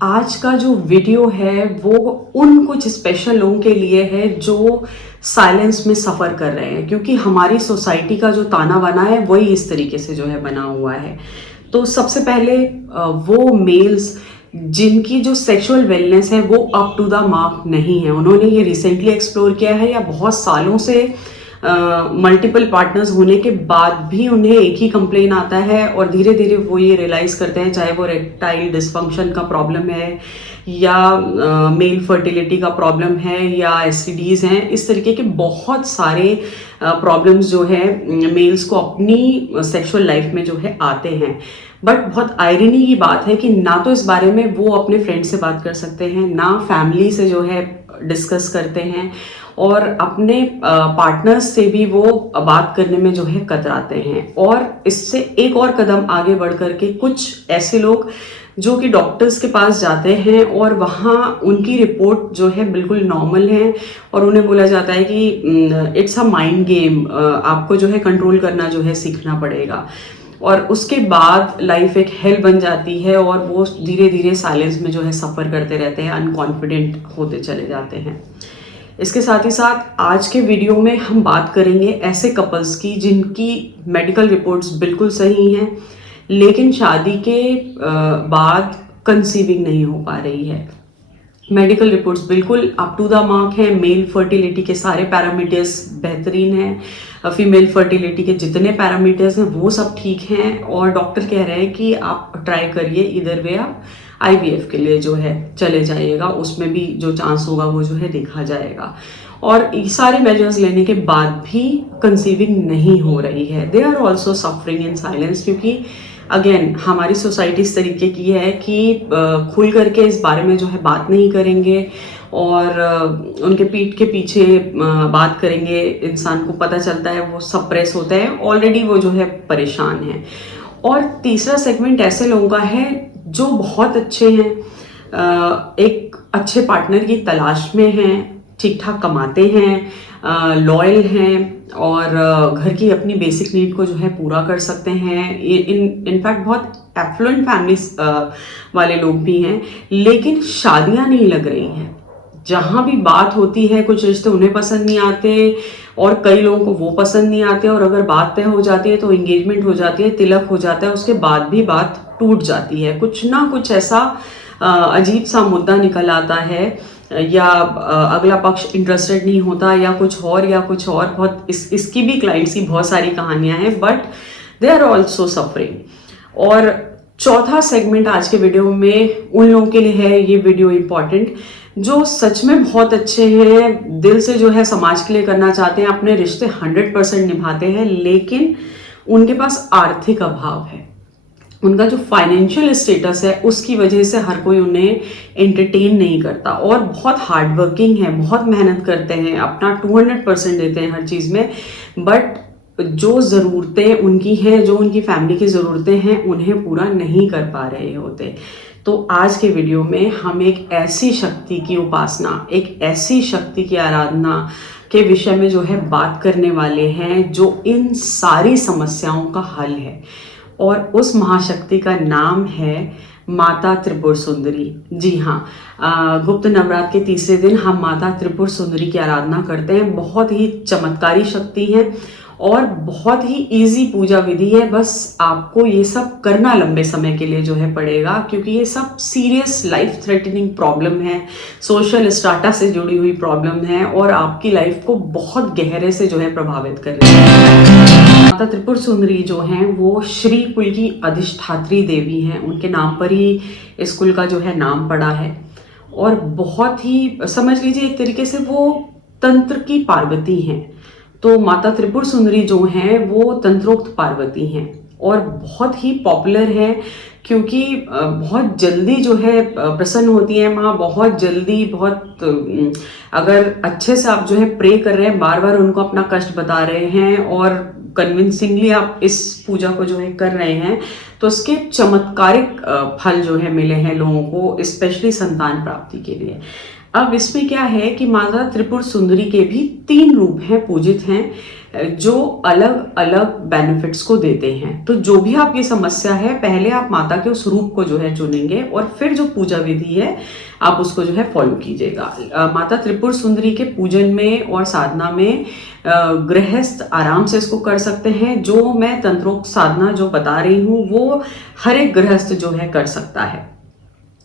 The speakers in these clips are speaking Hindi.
आज का जो वीडियो है वो उन कुछ स्पेशल लोगों के लिए है जो साइलेंस में सफ़र कर रहे हैं, क्योंकि हमारी सोसाइटी का जो ताना बाना है वही इस तरीके से जो है बना हुआ है। तो सबसे पहले वो मेल्स जिनकी जो सेक्सुअल वेलनेस है वो अप टू द मार्क नहीं है, उन्होंने ये रिसेंटली एक्सप्लोर किया है या बहुत सालों से मल्टीपल पार्टनर्स होने के बाद भी उन्हें एक ही कंप्लेन आता है और धीरे धीरे वो ये रियलाइज करते हैं, चाहे वो रेक्टाइल डिस्फंक्शन का प्रॉब्लम है या मेल फर्टिलिटी का प्रॉब्लम है या एसटीडीज हैं, इस तरीके के बहुत सारे प्रॉब्लम्स जो है मेल्स को अपनी सेक्सुअल लाइफ में जो है आते हैं। बट बहुत आयरनी की बात है कि ना तो इस बारे में वो अपने फ्रेंड से बात कर सकते हैं, ना फैमिली से जो है डिस्कस करते हैं, और अपने पार्टनर्स से भी वो बात करने में जो है कतराते हैं। और इससे एक और कदम आगे बढ़ करके कुछ ऐसे लोग जो कि डॉक्टर्स के पास जाते हैं और वहाँ उनकी रिपोर्ट जो है बिल्कुल नॉर्मल है और उन्हें बोला जाता है कि इट्स अ माइंड गेम, आपको जो है कंट्रोल करना जो है सीखना पड़ेगा। और उसके बाद लाइफ एक हेल बन जाती है और वो धीरे धीरे साइलेंस में जो है सफ़र करते रहते हैं, अनकॉन्फिडेंट होते चले जाते हैं। इसके साथ ही साथ आज के वीडियो में हम बात करेंगे ऐसे कपल्स की जिनकी मेडिकल रिपोर्ट्स बिल्कुल सही हैं लेकिन शादी के बाद कंसीविंग नहीं हो पा रही है। मेडिकल रिपोर्ट्स बिल्कुल अप टू द मार्क है, मेल फर्टिलिटी के सारे पैरामीटर्स बेहतरीन हैं, फीमेल फर्टिलिटी के जितने पैरामीटर्स हैं वो सब ठीक हैं और डॉक्टर कह रहे हैं कि आप ट्राई करिए, इधर वे आप आईवीएफ के लिए जो है चले जाइएगा, उसमें भी जो चांस होगा वो जो है देखा जाएगा। और ये सारे मेजर्स लेने के बाद भी कंसीविंग नहीं हो रही है। They are also suffering in silence, क्योंकि अगेन हमारी सोसाइटी इस तरीके की है कि खुल करके इस बारे में जो है बात नहीं करेंगे और उनके पीठ के पीछे बात करेंगे, इंसान को पता चलता है वो सप्रेस होता है, ऑलरेडी वो जो है परेशान है। और तीसरा सेगमेंट ऐसे लोगों का है जो बहुत अच्छे हैं, एक अच्छे पार्टनर की तलाश में हैं, ठीक ठाक कमाते हैं, लॉयल हैं और घर की अपनी बेसिक नीड को जो है पूरा कर सकते हैं। इनफैक्ट बहुत एफ्लुएंट फैमिलीज वाले लोग भी हैं, लेकिन शादियां नहीं लग रही हैं। जहाँ भी बात होती है कुछ रिश्ते उन्हें पसंद नहीं आते और कई लोगों को वो पसंद नहीं आते, और अगर बात तय हो जाती है तो एंगेजमेंट हो जाती है, तिलक हो जाता है, उसके बाद भी बात टूट जाती है। कुछ ना कुछ ऐसा अजीब सा मुद्दा निकल आता है या अगला पक्ष इंटरेस्टेड नहीं होता या कुछ और बहुत इसकी भी क्लाइंट्स की बहुत सारी कहानियां हैं, but they are also suffering. और चौथा सेगमेंट आज के वीडियो में उन लोगों के लिए है ये वीडियो इम्पॉर्टेंट जो सच में बहुत अच्छे हैं, दिल से जो है समाज के लिए करना चाहते हैं, अपने रिश्ते 100% निभाते हैं, लेकिन उनके पास आर्थिक अभाव है। उनका जो फाइनेंशियल स्टेटस है उसकी वजह से हर कोई उन्हें एंटरटेन नहीं करता और बहुत हार्ड वर्किंग है, बहुत मेहनत करते हैं, अपना 200% देते हैं हर चीज़ में, बट जो ज़रूरतें उनकी हैं, जो उनकी फैमिली की ज़रूरतें हैं, उन्हें पूरा नहीं कर पा रहे होते। तो आज के वीडियो में हम एक ऐसी शक्ति की उपासना, एक ऐसी शक्ति की आराधना के विषय में जो है बात करने वाले हैं जो इन सारी समस्याओं का हल है, और उस महाशक्ति का नाम है माता त्रिपुर सुंदरी। जी हाँ, गुप्त नवरात्र के तीसरे दिन हम माता त्रिपुर सुंदरी की आराधना करते हैं। बहुत ही चमत्कारी शक्ति है और बहुत ही इजी पूजा विधि है, बस आपको ये सब करना लंबे समय के लिए जो है पड़ेगा, क्योंकि ये सब सीरियस लाइफ थ्रेटनिंग प्रॉब्लम है, सोशल स्टाटा से जुड़ी हुई प्रॉब्लम है और आपकी लाइफ को बहुत गहरे से जो है प्रभावित कर रही है। माता त्रिपुर सुंदरी जो हैं वो श्री कुल की अधिष्ठात्री देवी हैं, उनके नाम पर ही इस कुल का जो है नाम पड़ा है और बहुत ही समझ लीजिए एक तरीके से वो तंत्र की पार्वती हैं। तो माता त्रिपुर सुंदरी जो हैं वो तंत्रोक्त पार्वती हैं और बहुत ही पॉपुलर है, क्योंकि बहुत जल्दी जो है प्रसन्न होती है माँ, बहुत जल्दी, बहुत अगर अच्छे से आप जो है प्रे कर रहे हैं, बार बार उनको अपना कष्ट बता रहे हैं और कन्विंसिंगली आप इस पूजा को जो है कर रहे हैं, तो उसके चमत्कारिक फल जो है मिले हैं लोगों को, स्पेशली संतान प्राप्ति के लिए। अब इसमें क्या है कि माता त्रिपुर सुंदरी के भी 3 रूप हैं, पूजित हैं। जो अलग अलग बेनिफिट्स को देते हैं। तो जो भी आपकी समस्या है, पहले आप माता के उस रूप को जो है चुनेंगे और फिर जो पूजा विधि है आप उसको जो है फॉलो कीजिएगा। माता त्रिपुर सुंदरी के पूजन में और साधना में गृहस्थ आराम से इसको कर सकते हैं। जो मैं तंत्रोक्त साधना जो बता रही हूँ वो हर एक गृहस्थ जो है कर सकता है,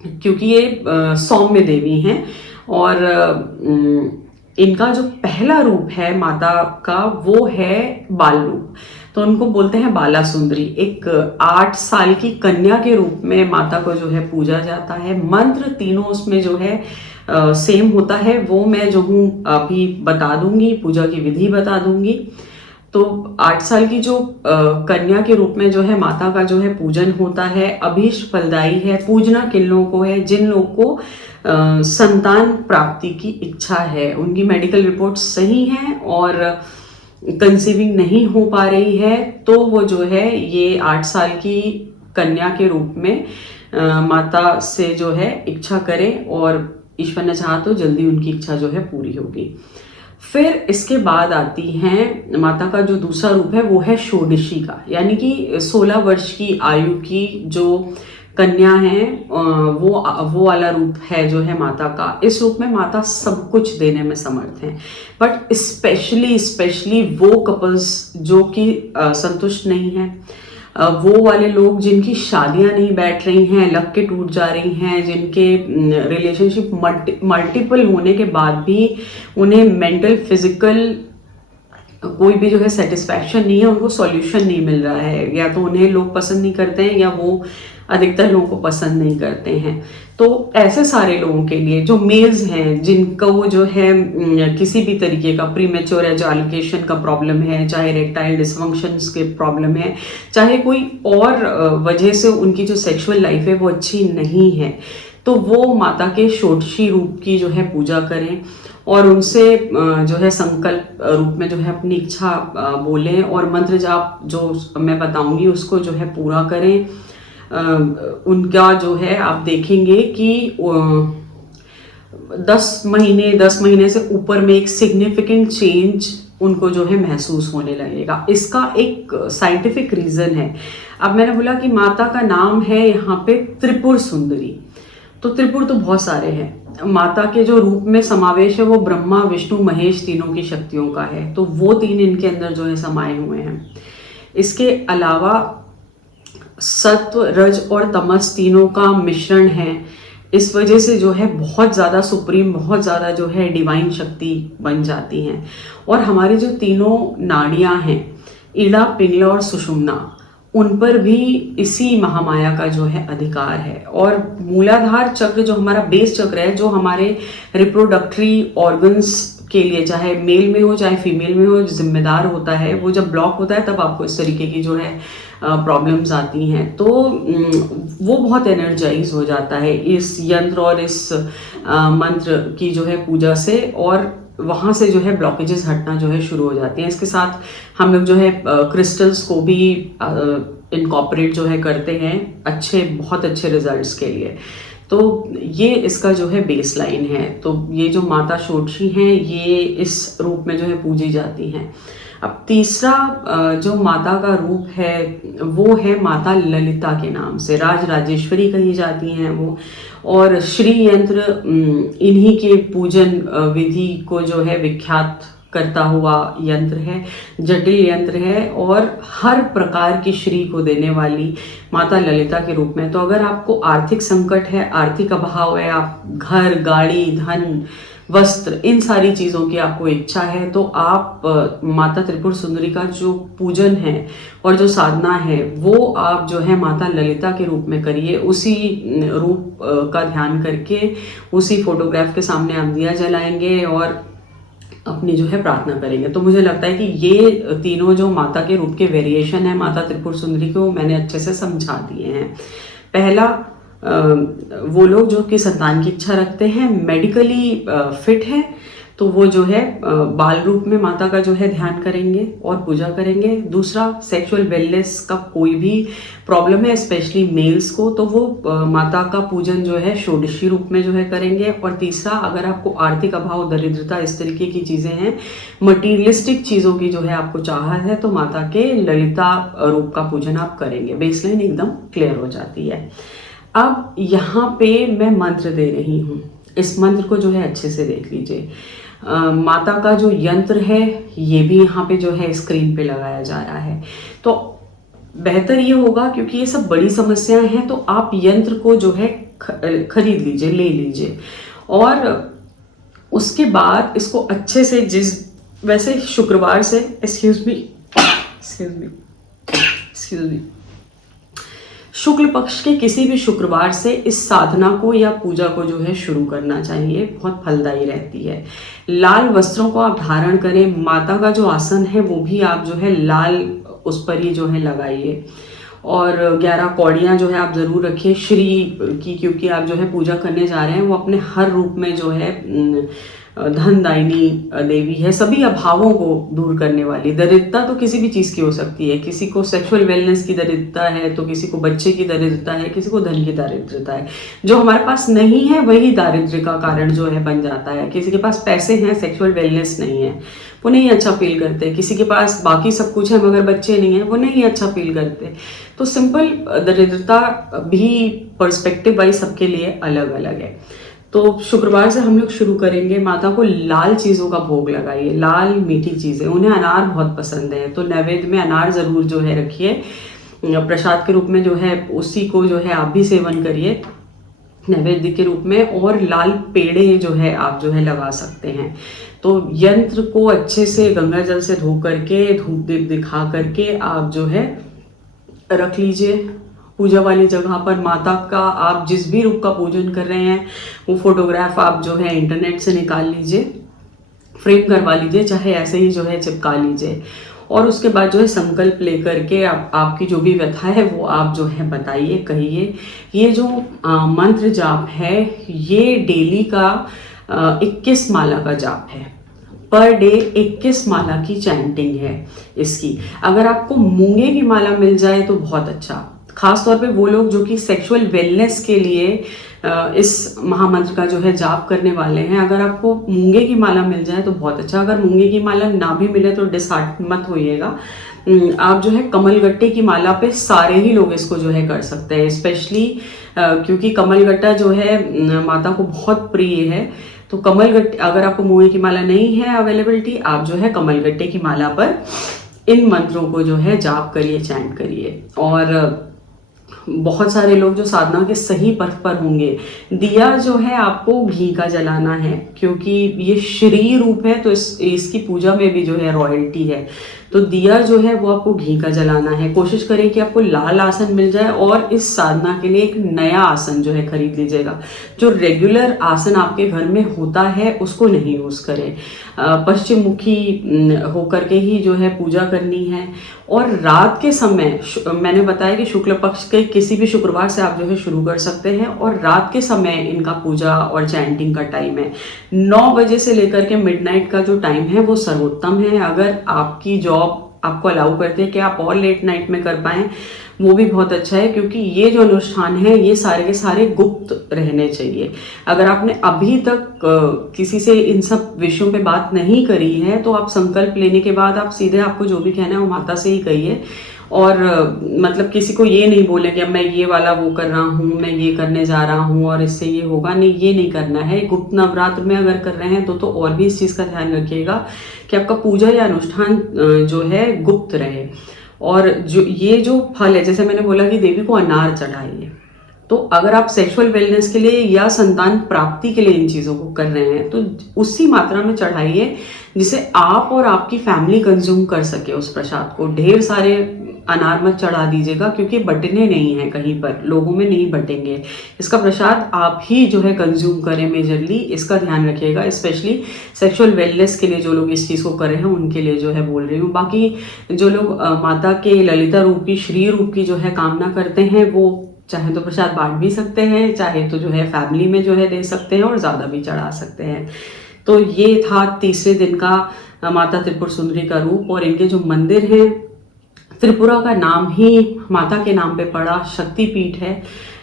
क्योंकि ये सौम्य देवी हैं और इनका जो पहला रूप है माता का वो है बाल रूप, तो उनको बोलते हैं बाला सुंदरी। एक 8 साल की कन्या के रूप में माता को जो है पूजा जाता है। मंत्र तीनों उसमें जो है सेम होता है, वो मैं जो हूँ अभी बता दूंगी, पूजा की विधि बता दूंगी। तो 8 साल की जो कन्या के रूप में जो है माता का जो है पूजन होता है, अभीष्ट फलदायी है। पूजना किन लोगों को है? जिन लोगों को संतान प्राप्ति की इच्छा है, उनकी मेडिकल रिपोर्ट सही है और कंसीविंग नहीं हो पा रही है, तो वो जो है ये 8 साल की कन्या के रूप में माता से जो है इच्छा करें और ईश्वर ने चाहा तो जल्दी उनकी इच्छा जो है पूरी होगी। फिर इसके बाद आती हैं माता का जो दूसरा रूप है वो है षोडशी का, यानी कि 16 वर्ष की आयु की जो कन्या है वो वाला रूप है जो है माता का। इस रूप में माता सब कुछ देने में समर्थ हैं, बट स्पेशली वो कपल्स जो कि संतुष्ट नहीं हैं, वो वाले लोग जिनकी शादियां नहीं बैठ रही हैं, लग के टूट जा रही हैं, जिनके रिलेशनशिप मल्टीपल होने के बाद भी उन्हें मेंटल फिजिकल कोई भी जो है सेटिस्फैक्शन नहीं है, उनको सॉल्यूशन नहीं मिल रहा है, या तो उन्हें लोग पसंद नहीं करते हैं या वो अधिकतर लोगों को पसंद नहीं करते हैं। तो ऐसे सारे लोगों के लिए जो मेल्स हैं, जिनको जो है किसी भी तरीके का प्रीमेच्योर एजाकुलेशन का प्रॉब्लम है, चाहे इरेक्टाइल डिसफंक्शंस के प्रॉब्लम है, चाहे कोई और वजह से उनकी जो सेक्सुअल लाइफ है वो अच्छी नहीं है, तो वो माता के षोडशी रूप की जो है पूजा करें और उनसे जो है संकल्प रूप में जो है अपनी इच्छा बोलें और मंत्र जाप जो मैं बताऊंगी उसको जो है पूरा करें। उनका जो है आप देखेंगे कि 10 महीने से ऊपर में एक सिग्निफिकेंट चेंज उनको जो है महसूस होने लगेगा। इसका एक साइंटिफिक रीजन है। अब मैंने बोला कि माता का नाम है यहाँ पे त्रिपुर सुंदरी, तो त्रिपुर तो बहुत सारे हैं। माता के जो रूप में समावेश है वो ब्रह्मा विष्णु महेश तीनों की शक्तियों का है, तो वो तीन इनके अंदर जो है समाये हुए हैं। इसके अलावा सत्व रज और तमस तीनों का मिश्रण है, इस वजह से जो है बहुत ज़्यादा सुप्रीम, बहुत ज़्यादा जो है डिवाइन शक्ति बन जाती हैं। और हमारी जो तीनों नाड़ियां हैं, इड़ा पिंगला और सुषुम्ना, उन पर भी इसी महामाया का जो है अधिकार है। और मूलाधार चक्र जो हमारा बेस चक्र है, जो हमारे रिप्रोडक्टरी ऑर्गन्स के लिए चाहे मेल में हो चाहे फीमेल में हो जिम्मेदार होता है, वो जब ब्लॉक होता है तब आपको इस तरीके की जो है प्रॉब्लम्स आती हैं। तो वो बहुत एनर्जाइज हो जाता है इस यंत्र और इस मंत्र की जो है पूजा से, और वहाँ से जो है ब्लॉकेजेस हटना जो है शुरू हो जाती हैं। इसके साथ हम लोग जो है क्रिस्टल्स को भी इनकॉर्पोरेट जो है करते हैं बहुत अच्छे रिजल्ट्स के लिए। तो ये इसका जो है बेस लाइन है। तो ये जो माता षोडशी हैं ये इस रूप में जो है पूजी जाती हैं। अब तीसरा जो माता का रूप है वो है माता ललिता के नाम से, राजेश्वरी कही जाती हैं वो, और श्री यंत्र इन्हीं के पूजन विधि को जो है विख्यात करता हुआ यंत्र है, जटिल यंत्र है और हर प्रकार की श्री को देने वाली माता ललिता के रूप में। तो अगर आपको आर्थिक संकट है, आर्थिक अभाव है, आप घर गाड़ी धन वस्त्र इन सारी चीज़ों की आपको इच्छा है, तो आप माता त्रिपुर सुंदरी का जो पूजन है और जो साधना है वो आप जो है माता ललिता के रूप में करिए। उसी रूप का ध्यान करके उसी फोटोग्राफ के सामने आप दिया जलाएंगे और अपनी जो है प्रार्थना करेंगे। तो मुझे लगता है कि ये तीनों जो माता के रूप के वेरिएशन है माता त्रिपुर सुंदरी को मैंने अच्छे से समझा दिए हैं। पहला, वो लोग जो कि संतान की इच्छा रखते हैं, मेडिकली फिट हैं, तो वो जो है बाल रूप में माता का जो है ध्यान करेंगे और पूजा करेंगे। दूसरा, सेक्सुअल वेलनेस का कोई भी प्रॉब्लम है स्पेशली मेल्स को, तो वो माता का पूजन जो है षोडशी रूप में जो है करेंगे। और तीसरा, अगर आपको आर्थिक अभाव, दरिद्रता, इस तरीके की चीज़ें हैं, मटीरियलिस्टिक चीज़ों की जो है आपको चाहत है, तो माता के ललिता रूप का पूजन आप करेंगे। बेसलाइन एकदम क्लियर हो जाती है। अब यहाँ पे मैं मंत्र दे रही हूँ, इस मंत्र को जो है अच्छे से देख लीजिए। माता का जो यंत्र है ये भी यहाँ पे जो है स्क्रीन पे लगाया जा रहा है। तो बेहतर ये होगा, क्योंकि ये सब बड़ी समस्याएं हैं, तो आप यंत्र को जो है खरीद लीजिए, ले लीजिए, और उसके बाद इसको अच्छे से वैसे शुक्रवार से एक्सक्यूज मी शुक्ल पक्ष के किसी भी शुक्रवार से इस साधना को या पूजा को जो है शुरू करना चाहिए, बहुत फलदायी रहती है। लाल वस्त्रों को आप धारण करें, माता का जो आसन है वो भी आप जो है लाल उस पर ही जो है लगाइए, और 11 कौड़ियाँ जो है आप ज़रूर रखिए श्री की, क्योंकि आप जो है पूजा करने जा रहे हैं वो अपने हर रूप में जो है धनदायिनी देवी है, सभी अभावों को दूर करने वाली। दरिद्रता तो किसी भी चीज़ की हो सकती है, किसी को सेक्सुअल वेलनेस की दरिद्रता है, तो किसी को बच्चे की दरिद्रता है, किसी को धन की दरिद्रता है। जो हमारे पास नहीं है वही दारिद्र्य का कारण जो है बन जाता है। किसी के पास पैसे हैं, सेक्सुअल वेलनेस नहीं है, वो नहीं अच्छा फील करते। किसी के पास बाकी सब कुछ है मगर बच्चे नहीं है, वो नहीं अच्छा फील करते। तो सिंपल दरिद्रता भी पर्सपेक्टिव वाइज सबके लिए अलग अलग है। तो शुक्रवार से हम लोग शुरू करेंगे। माता को लाल चीज़ों का भोग लगाइए, लाल मीठी चीज़ें। उन्हें अनार बहुत पसंद है, तो नैवेद्य में अनार ज़रूर जो है रखिए, प्रसाद के रूप में जो है उसी को जो है आप भी सेवन करिए नैवेद्य के रूप में। और लाल पेड़े जो है आप जो है लगा सकते हैं। तो यंत्र को अच्छे से गंगा जल से धो करके, धूप दीप दिखा करके आप जो है रख लीजिए पूजा वाली जगह पर। माता का आप जिस भी रूप का पूजन कर रहे हैं वो फोटोग्राफ आप जो है इंटरनेट से निकाल लीजिए, फ्रेम करवा लीजिए, चाहे ऐसे ही जो है चिपका लीजिए। और उसके बाद जो है संकल्प लेकर के आपकी जो भी व्यथा है वो आप जो है बताइए, कहिए। ये जो मंत्र जाप है ये डेली का 21 माला का जाप है, पर डे 21 माला की चैंटिंग है इसकी। अगर आपको मूंगे की माला मिल जाए तो बहुत अच्छा, खास तौर पे वो लोग जो कि सेक्सुअल वेलनेस के लिए इस महामंत्र का जो है जाप करने वाले हैं। अगर आपको मूंगे की माला मिल जाए तो बहुत अच्छा। अगर मूंगे की माला ना भी मिले तो डिसहार्ट मत होइएगा। आप जो है कमलगट्टे की माला पे सारे ही लोग इसको जो है कर सकते हैं, स्पेशली क्योंकि कमलगट्टा जो है माता को बहुत प्रिय है। तो कमलगट्टे, अगर आपको मूंगे की माला नहीं है अवेलेबिलिटी, आप जो है कमलगट्टे की माला पर इन मंत्रों को जो है जाप करिए, चैंट करिए। और बहुत सारे लोग जो साधना के सही पथ पर होंगे, दिया जो है आपको घी का जलाना है, क्योंकि ये श्री रूप है तो इसकी पूजा में भी जो है रॉयल्टी है। तो दिया जो है वो आपको घी का जलाना है। कोशिश करें कि आपको लाल आसन मिल जाए, और इस साधना के लिए एक नया आसन जो है खरीद लीजिएगा। जो रेगुलर आसन आपके घर में होता है उसको नहीं यूज़ करें। पश्चिम मुखी होकर के ही जो है पूजा करनी है। और रात के समय मैंने बताया कि शुक्ल पक्ष के किसी भी शुक्रवार से आप जो है शुरू कर सकते हैं, और रात के समय इनका पूजा और चैंटिंग का टाइम है 9 बजे से लेकर के मिडनाइट का जो टाइम है वो सर्वोत्तम है। अगर आपकी जॉब आपको अलाउ करते हैं कि आप और लेट नाइट में कर पाएं, वो भी बहुत अच्छा है, क्योंकि ये जो अनुष्ठान है ये सारे के सारे गुप्त रहने चाहिए। अगर आपने अभी तक किसी से इन सब विषयों पे बात नहीं करी है तो आप संकल्प लेने के बाद आप सीधे, आपको जो भी कहना है वो माता से ही कहिए। और मतलब किसी को ये नहीं बोले कि अब मैं ये वाला वो कर रहा हूँ, मैं ये करने जा रहा हूँ और इससे ये होगा, नहीं, ये नहीं करना है। गुप्त नवरात्र में अगर कर रहे हैं तो और भी इस चीज़ का ध्यान रखिएगा कि आपका पूजा या अनुष्ठान जो है गुप्त रहे। और जो फल है, जैसे मैंने बोला कि देवी को अनार चढ़ाइए, तो अगर आप सेक्सुअल वेलनेस के लिए या संतान प्राप्ति के लिए इन चीज़ों को कर रहे हैं तो उसी मात्रा में चढ़ाइए जिसे आप और आपकी फैमिली कंज्यूम कर सके उस प्रसाद को। ढेर सारे अनार मत चढ़ा दीजिएगा, क्योंकि बटने नहीं है कहीं पर, लोगों में नहीं बटेंगे। इसका प्रसाद आप ही जो है कंज्यूम करें मेजरली, इसका ध्यान रखिएगा। स्पेशली सेक्सुअल वेलनेस के लिए जो लोग इस चीज़ को कर रहे हैं उनके लिए जो है बोल रही हूँ। बाकी जो लोग माता के ललिता रूप की, श्री रूप की जो है कामना करते हैं, वो चाहे तो प्रसाद बांट भी सकते हैं, चाहे तो जो है फैमिली में जो है दे सकते हैं और ज़्यादा भी चढ़ा सकते हैं। तो ये था तीसरे दिन का माता त्रिपुर सुंदरी का रूप। और इनके जो मंदिर हैं, त्रिपुरा का नाम ही माता के नाम पे पड़ा, शक्तिपीठ है,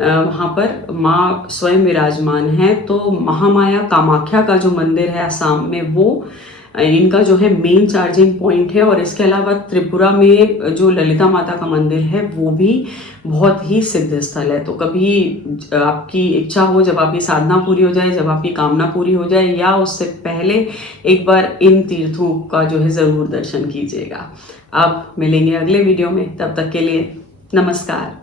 वहाँ पर माँ स्वयं विराजमान है। तो महामाया कामाख्या का जो मंदिर है असम में, वो इनका जो है मेन चार्जिंग पॉइंट है। और इसके अलावा त्रिपुरा में जो ललिता माता का मंदिर है वो भी बहुत ही सिद्ध स्थल है। तो कभी आपकी इच्छा हो, जब आपकी साधना पूरी हो जाए, जब आपकी कामना पूरी हो जाए, या उससे पहले एक बार इन तीर्थों का जो है ज़रूर दर्शन कीजिएगा। अब मिलेंगे अगले वीडियो में, तब तक के लिए नमस्कार।